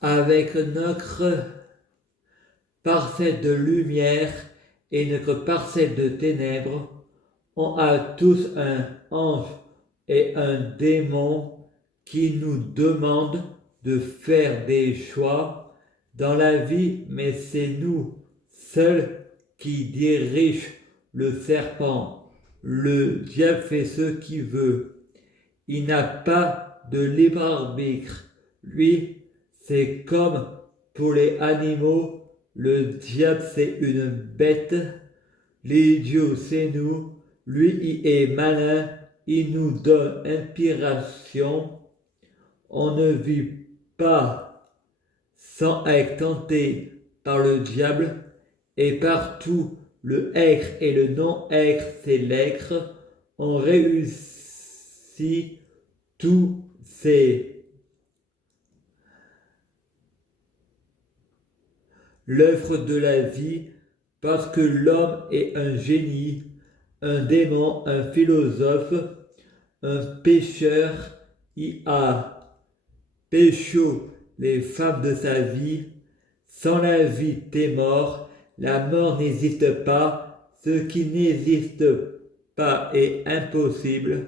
avec notre parcelle de lumière et notre parcelle de ténèbres, on a tous un ange et un démon qui nous demandent de faire des choix dans la vie, mais c'est nous seuls qui dirigent le serpent. Le diable fait ce qu'il veut. Il n'a pas de libre arbitre. Lui, c'est comme pour les animaux, le diable c'est une bête, l'idiot c'est nous, lui il est malin, il nous donne inspiration. On ne vit pas sans être tenté par le diable, et partout le être et le non-être c'est l'être. On réussit tous ces l'œuvre de la vie parce que l'homme est un génie, un démon, un philosophe, un pécheur. Il a péché les femmes de sa vie. Sans la vie, t'es mort. La mort n'existe pas. Ce qui n'existe pas est impossible.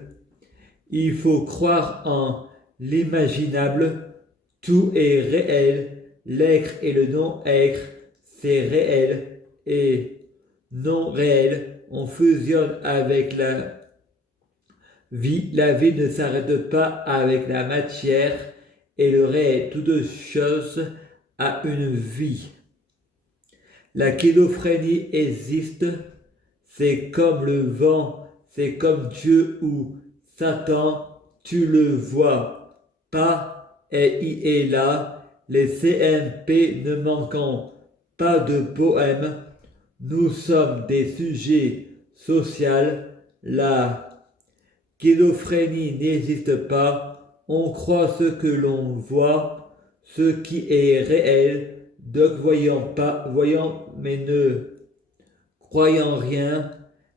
Il faut croire en l'imaginable. Tout est réel. L'être et le non-être, c'est réel et non réel. On fusionne avec la vie. La vie ne s'arrête pas avec la matière et le réel. Toute chose a une vie. La schizophrénie existe. C'est comme le vent, c'est comme Dieu ou Satan. Tu le vois pas et il est là. Les CMP ne manquant pas de poèmes. Nous sommes des sujets sociaux. La schizophrénie n'existe pas. On croit ce que l'on voit, ce qui est réel. Donc voyant mais ne croyant rien.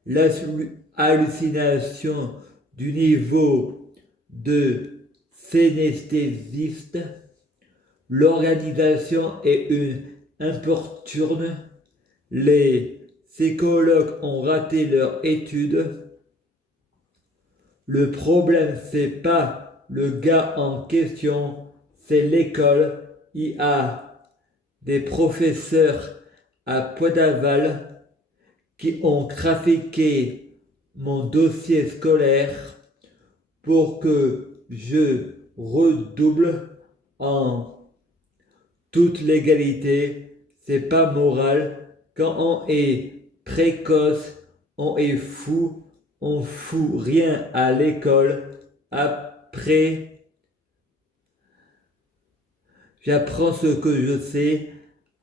L'hallucination du niveau de synesthésiste. L'organisation est une importune. Les psychologues ont raté leur étude. Le problème, c'est pas le gars en question, c'est l'école. Il y a des professeurs à Pointe-d'Aval qui ont trafiqué mon dossier scolaire pour que je redouble en toute légalité. C'est pas moral. Quand on est précoce, on est fou, on fout rien à l'école. Après, j'apprends ce que je sais.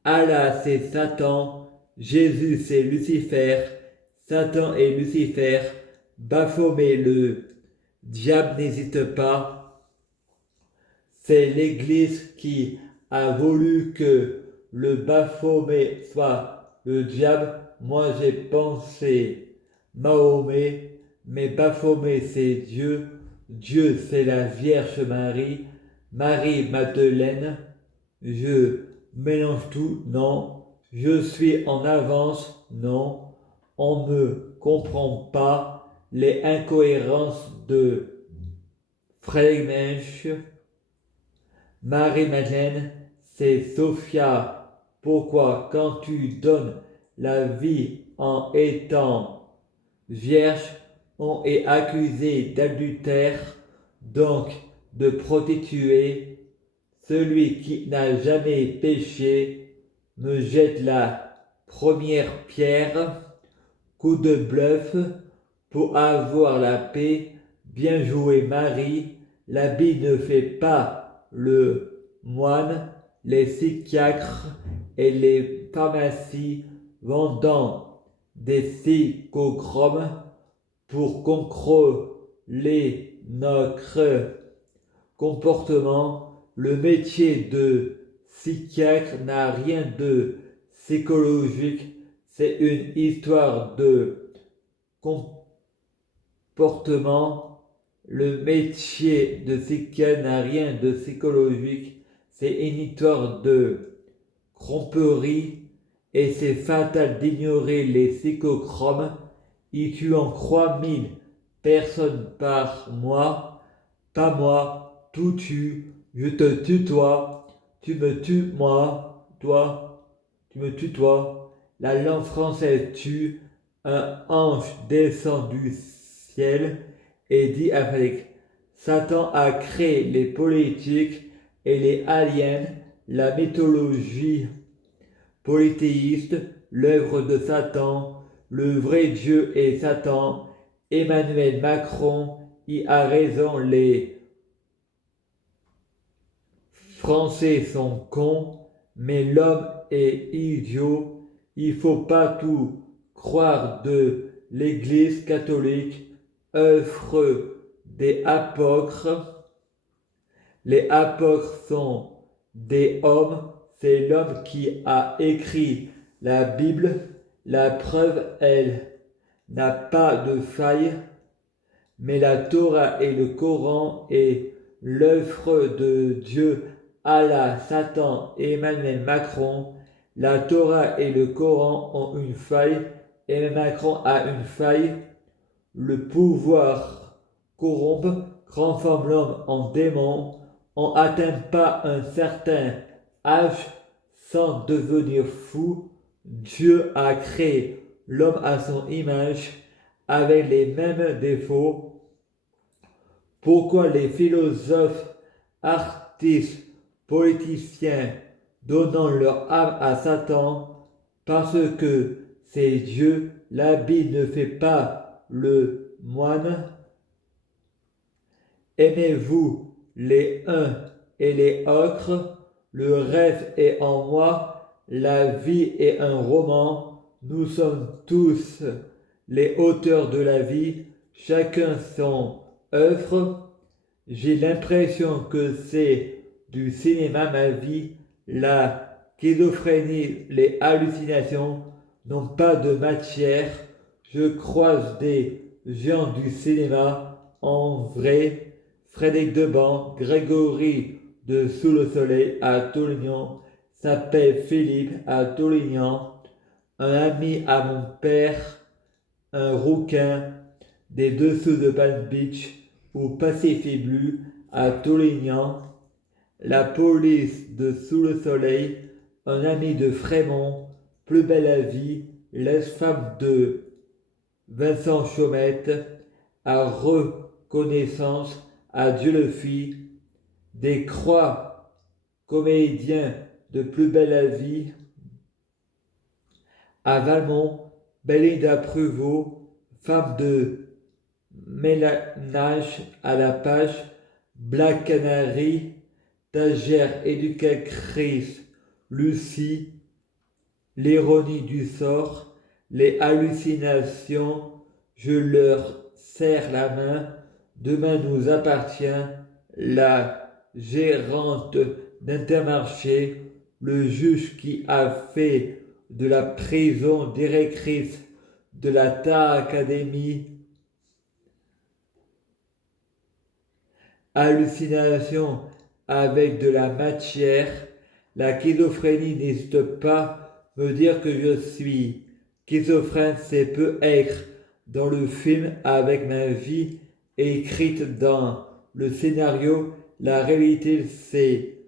Allah c'est Satan, Jésus c'est Lucifer, Satan et Lucifer. Baphomet le diable n'hésite pas. C'est l'Église qui a voulu que le Baphomet soit le diable. Moi j'ai pensé Mahomet, mais Baphomet c'est Dieu. Dieu c'est la Vierge Marie. Marie-Madeleine. Je mélange tout, non. Je suis en avance, non. On ne comprend pas les incohérences de Freimensch. Marie-Madeleine, c'est Sophia. Pourquoi, quand tu donnes la vie en étant vierge, on est accusé d'adultère, donc de prostituée. Celui qui n'a jamais péché me jette la première pierre. Coup de bluff pour avoir la paix. Bien joué Marie. L'habit ne fait pas le moine. Les psychiatres et les pharmacies vendant des psychochromes pour contrôler notre comportement. Le métier de psychiatre n'a rien de psychologique, c'est une histoire de comportement. Le métier de psychiatre n'a rien de psychologique, c'est une histoire de tromperie et c'est fatal d'ignorer les psychochromes. Ils tuent en croient 1000 personnes par mois. Pas moi, tout tue, je te tutoie, tu me tues moi, toi, tu me tutoies. La langue française tue, un ange descend du ciel et dit à Félix, Satan a créé les politiques et les aliens, la mythologie polythéiste, l'œuvre de Satan, le vrai Dieu est Satan. Emmanuel Macron y a raison, les Français sont cons, mais l'homme est idiot. Il faut pas tout croire de l'Église catholique, œuvre des apôtres. Les apôtres sont des hommes, c'est l'homme qui a écrit la Bible. La preuve, elle n'a pas de faille, mais la Torah et le Coran est l'œuvre de Dieu, Allah, Satan et Emmanuel Macron. La Torah et le Coran ont une faille, et Macron a une faille. Le pouvoir corrompt, transforme l'homme en démon. On n'atteint pas un certain âge sans devenir fou. Dieu a créé l'homme à son image avec les mêmes défauts. Pourquoi les philosophes, artistes, politiciens donnant leur âme à Satan? Parce que c'est Dieu, l'habit ne fait pas le moine. Aimez-vous les uns et les autres, le rêve est en moi, la vie est un roman, nous sommes tous les auteurs de la vie, chacun son œuvre. J'ai l'impression que c'est du cinéma ma vie, la schizophrénie, les hallucinations n'ont pas de matière. Je croise des gens du cinéma en vrai. Frédéric Deban, Grégory de Sous le Soleil à Toulignan, s'appelle Philippe à Toulignan, un ami à mon père, un rouquin des dessous de Palm Beach ou Pacific Blue à Toulignan, la police de Sous le Soleil, un ami de Frémont, Plus belle la vie, l'ex-femme de Vincent Chaumette, à Reconnaissance, à Dieu le fit, des croix comédiens de Plus belle la vie, à Valmont, Belinda Pruvot, femme de ménage à la page, Black Canary, stagiaire éducatrice, Lucie, l'ironie du sort, les hallucinations, je leur serre la main, demain nous appartient, la gérante d'Intermarché, le juge qui a fait de la prison directrice de la Star Academy, hallucination avec de la matière, la schizophrénie n'hésite pas à me dire que je suis schizophrène, c'est peut être dans le film avec ma vie écrite dans le scénario, la réalité c'est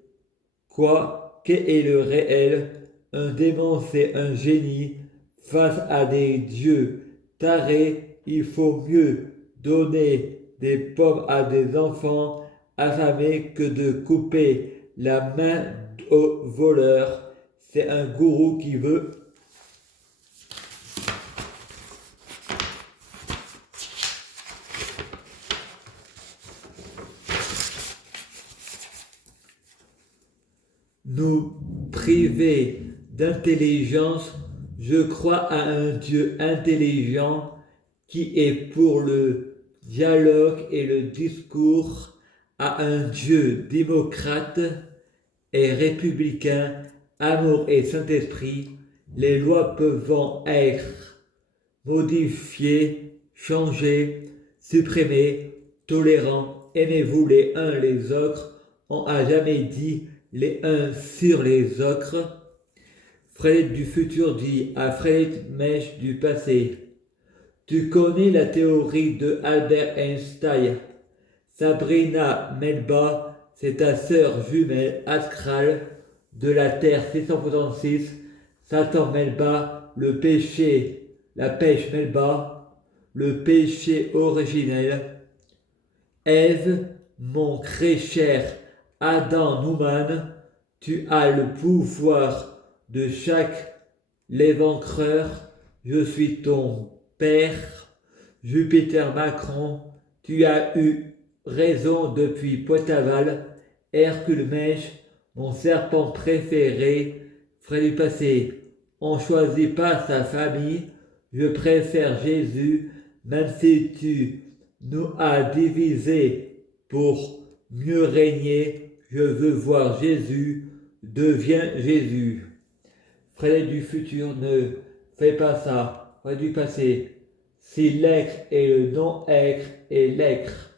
quoi? Qu'est est le réel? Un démon c'est un génie face à des dieux tarés, il faut mieux donner des pommes à des enfants affamés que de couper la main aux voleurs. C'est un gourou qui veut nous priver d'intelligence. Je crois à un Dieu intelligent qui est pour le dialogue et le discours, à un Dieu démocrate et républicain, amour et Saint-Esprit. Les lois peuvent être modifiées, changées, supprimées, tolérants. Aimez-vous les uns les autres. On n'a jamais dit les uns sur les autres. Frédéric du futur dit à Frédéric Mèche du passé: tu connais la théorie de Albert Einstein. Sabrina Melba, c'est ta sœur jumelle astrale de la Terre 666. Satan Melba, le péché, la pêche Melba, le péché originel. Ève, mon crécher, Adam Newman, tu as le pouvoir de chaque l'éventreur. Je suis ton père. Jupiter Macron, tu as eu raison depuis Poitaval. Hercule Mèche, mon serpent préféré. Frais du passé, on choisit pas sa famille. Je préfère Jésus, même si tu nous as divisés pour mieux régner. Je veux voir Jésus, deviens Jésus. Frédéric du futur, ne fais pas ça. Frédéric du passé, si l'être est le non-être est l'être.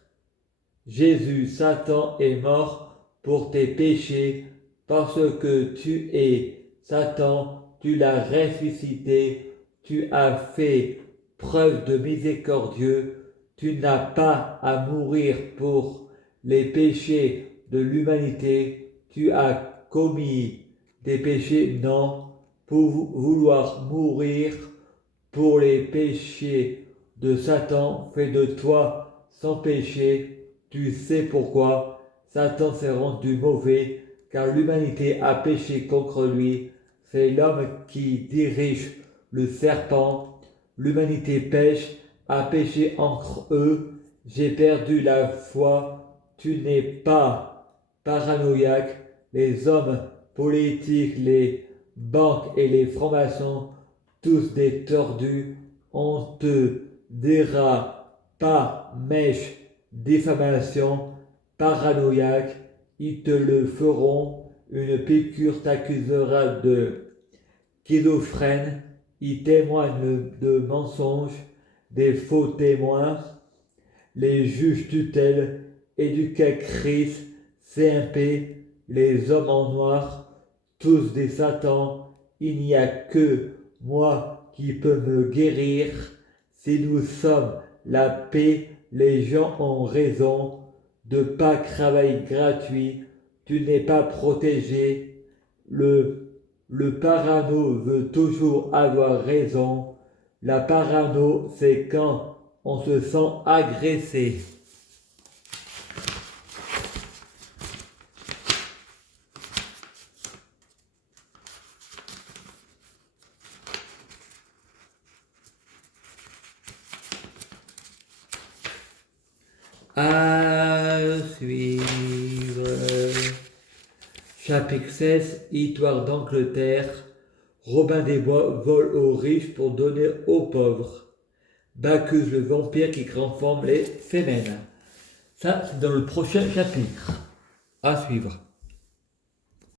Jésus, Satan est mort pour tes péchés, parce que tu es Satan, tu l'as ressuscité, tu as fait preuve de miséricordieux, tu n'as pas à mourir pour les péchés de l'humanité, tu as commis des péchés, non, pour vouloir mourir pour les péchés de Satan, fait de toi sans péché. Tu sais pourquoi Satan s'est rendu mauvais, car l'humanité a péché contre lui. C'est l'homme qui dirige le serpent. L'humanité pêche, a péché entre eux. J'ai perdu la foi. Tu n'es pas paranoïaque. Les hommes politiques, les banques et les francs-maçons, tous des tordus, on te dira pas mèche, diffamation, paranoïaque, ils te le feront, une piqûre t'accusera de schizophrène, ils témoignent de mensonges, des faux témoins, les juges tutelles, éducatrices, CMP, les hommes en noir, tous des satans, il n'y a que moi qui peux me guérir. Si nous sommes la paix, les gens ont raison de pas travailler gratuit. Tu n'es pas protégé. Le parano veut toujours avoir raison. La parano, c'est quand on se sent agressé. À suivre. Chapitre 16, Histoire d'Angleterre. Robin des Bois vole aux riches pour donner aux pauvres. Bacchus le vampire qui transforme les femelles. Ça, c'est dans le prochain chapitre. À suivre.